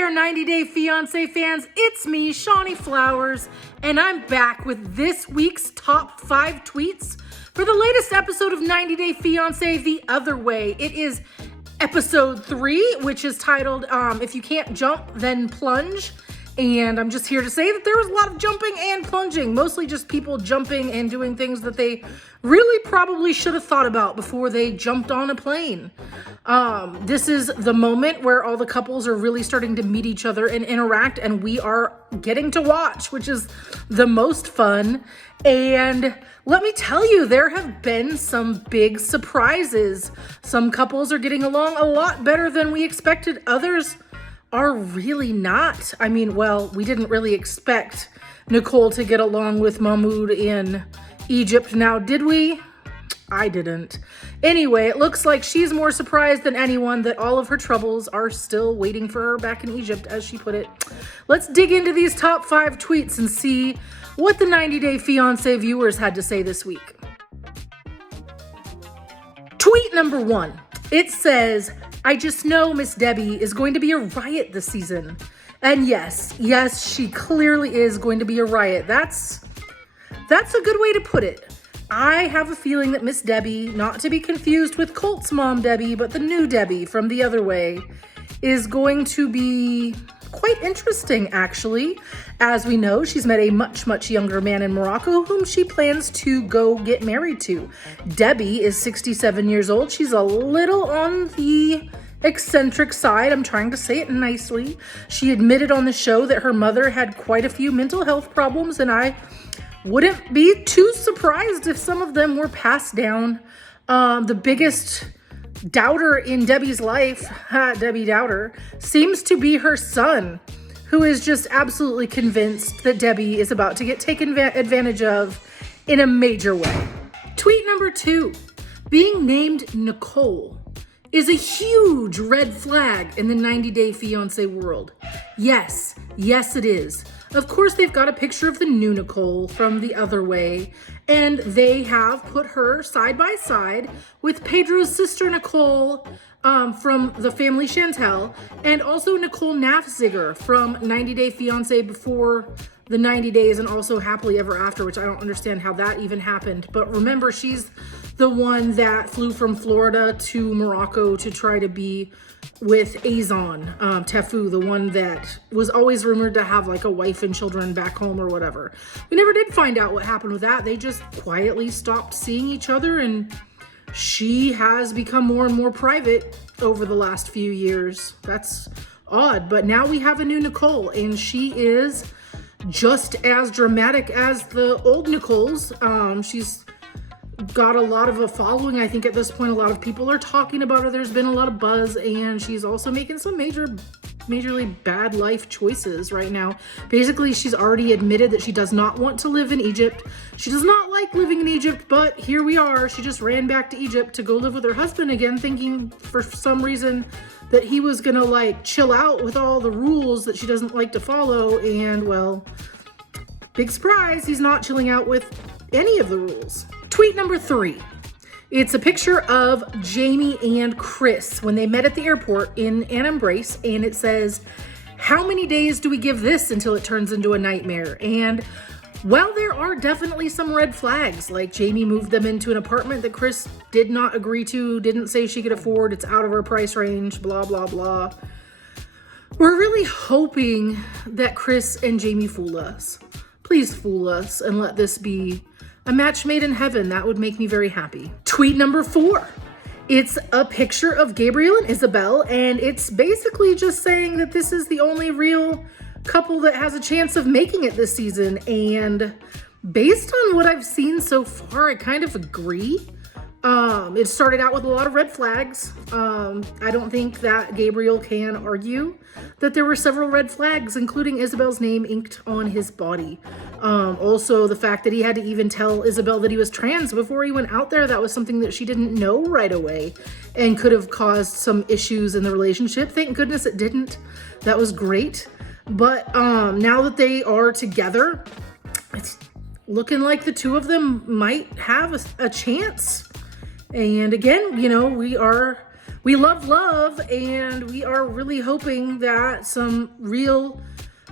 there, 90 Day Fiancé fans. It's me, Shaunee Flowers, and I'm back with this week's top 5 tweets for the latest episode of 90 Day Fiancé The Other Way. It is episode 3, which is titled, If You Can't Jump, Then Plunge. And I'm just here to say that there was a lot of jumping and plunging, mostly just people jumping and doing things that they really probably should have thought about before they jumped on a plane. This is the moment where all the couples are really starting to meet each other and interact, and we are getting to watch, which is the most fun. And let me tell you, there have been some big surprises. Some couples are getting along a lot better than we expected. Others are really not. I mean, well, we didn't really expect Nicole to get along with Mahmoud in Egypt now, did we? I didn't. Anyway, it looks like she's more surprised than anyone that all of her troubles are still waiting for her back in Egypt, as she put it. Let's dig into these top 5 tweets and see what the 90 Day Fiancé viewers had to say this week. Tweet number 1. It says, I just know Miss Debbie is going to be a riot this season. And yes, she clearly is going to be a riot. That's a good way to put it. I have a feeling that Miss Debbie, not to be confused with Colt's mom Debbie, but the new Debbie from The Other Way, is going to be quite interesting, actually. As we know, she's met a much younger man in Morocco whom she plans to go get married to. Debbie is 67 years old. She's a little on the eccentric side. I'm trying to say it nicely. She admitted on the show that her mother had quite a few mental health problems, and I wouldn't be too surprised if some of them were passed down. The biggest doubter in Debbie's life, Debbie Doubter, seems to be her son, who is just absolutely convinced that Debbie is about to get taken advantage of in a major way. Tweet number 2. Being named Nicole is a huge red flag in the 90 Day Fiancé world. Yes, it is. Of course, they've got a picture of the new Nicole from The Other Way, and they have put her side by side with Pedro's sister Nicole from the family Chantel, and also Nicole Nafziger from 90 Day Fiancé before the 90 days and also Happily Ever After, which I don't understand how that even happened. But remember, she's the one that flew from Florida to Morocco to try to be with Azon Tefu, the one that was always rumored to have like a wife and children back home or whatever. We never did find out what happened with that. They just quietly stopped seeing each other, and she has become more and more private over the last few years. That's odd, but now we have a new Nicole, and she is just as dramatic as the old Nicoles. She's got a lot of a following. I think at this point a lot of people are talking about her. There's been a lot of buzz, and she's also making some majorly bad life choices right now. Basically, she's already admitted that she does not want to live in Egypt. She does not like living in Egypt, but here we are. She just ran back to Egypt to go live with her husband again, thinking for some reason that he was gonna like chill out with all the rules that she doesn't like to follow, and well, big surprise, he's not chilling out with any of the rules. Tweet number 3. It's a picture of Jamie and Chris when they met at the airport in an embrace, and it says, how many days do we give this until it turns into a nightmare? And well, there are definitely some red flags, like Jamie moved them into an apartment that Chris did not agree to, didn't say she could afford, it's out of her price range, blah, blah, blah. We're really hoping that Chris and Jamie fool us. Please fool us and let this be a match made in heaven. That would make me very happy. Tweet number 4. It's a picture of Gabriel and Isabel, and it's basically just saying that this is the only real couple that has a chance of making it this season. And based on what I've seen so far, I kind of agree. It started out with a lot of red flags. I don't think that Gabriel can argue that there were several red flags, including Isabel's name inked on his body. Also, the fact that he had to even tell Isabel that he was trans before he went out there, that was something that she didn't know right away and could have caused some issues in the relationship. Thank goodness it didn't. That was great. But now that they are together, it's looking like the two of them might have a chance. And again, you know, we are we love, and we are really hoping that some real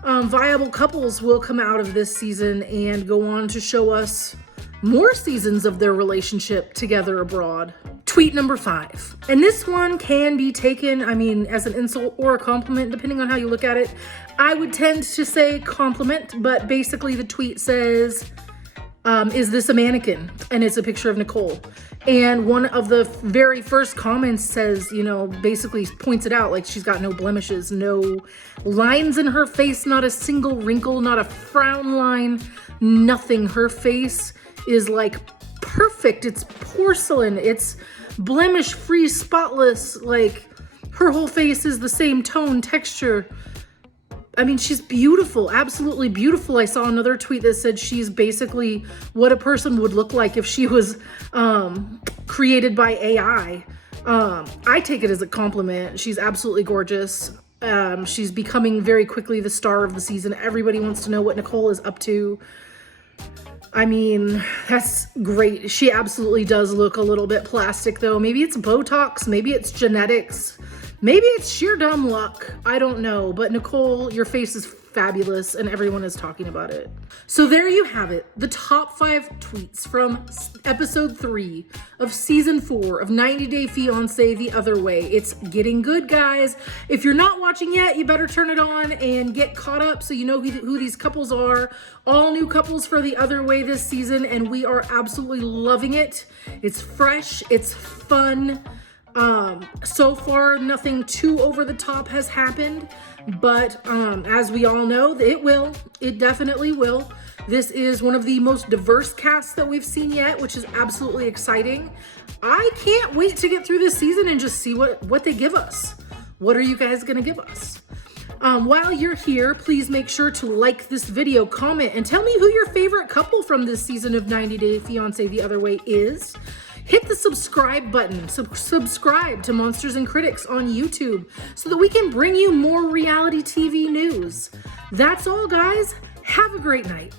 viable couples will come out of this season and go on to show us more seasons of their relationship together abroad. Tweet number 5. And this one can be taken, I mean, as an insult or a compliment, depending on how you look at it. I would tend to say compliment, but basically the tweet says, is this a mannequin? And it's a picture of Nicole. And one of the very first comments says, you know, basically points it out, like she's got no blemishes, no lines in her face, not a single wrinkle, not a frown line, nothing. Her face is like perfect. It's porcelain. It's blemish free, spotless. Like her whole face is the same tone, texture. I mean, she's beautiful, absolutely beautiful. I saw another tweet that said she's basically what a person would look like if she was created by AI. I take it as a compliment. She's absolutely gorgeous. She's becoming very quickly the star of the season. Everybody wants to know what Nicole is up to. I mean, that's great. She absolutely does look a little bit plastic though. Maybe it's Botox, maybe it's genetics. Maybe it's sheer dumb luck. I don't know. But Nicole, your face is fabulous and everyone is talking about it. So there you have it. The top 5 tweets from episode 3 of season 4 of 90 Day Fiancé the Other Way. It's getting good, guys. If you're not watching yet, you better turn it on and get caught up so you know who these couples are. All new couples for the Other Way this season, and we are absolutely loving it. It's fresh. It's fun. So far, nothing too over the top has happened, but as we all know, it definitely will. This is one of the most diverse casts that we've seen yet, which is absolutely exciting. I can't wait to get through this season and just see what they give us. What are you guys gonna give us? While you're here, please make sure to like this video, comment, and tell me who your favorite couple from this season of 90 Day Fiancé the Other Way is. Hit the subscribe button. Subscribe to Monsters and Critics on YouTube so that we can bring you more reality TV news. That's all, guys. Have a great night.